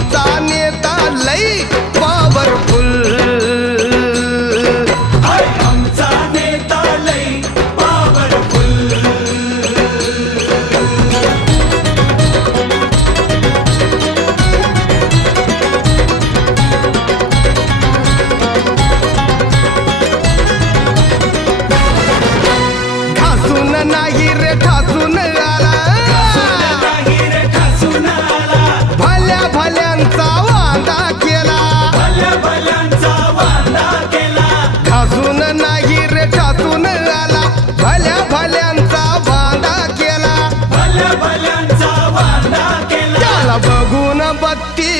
आमचा नेता लई पॉवरफुल आमचा नेता लई पॉवरफुल घासून नाही रे ठासून आला नाही रे ठासून आला भल्या भल्यांचा वांदा केला भल्या भल्यांचा वांदा केला घासून नाही रे ठासून आला भल्या भल्यांचा वांदा केला भल्या भल्यांचा वांदा केला त्याला बघून बत्ती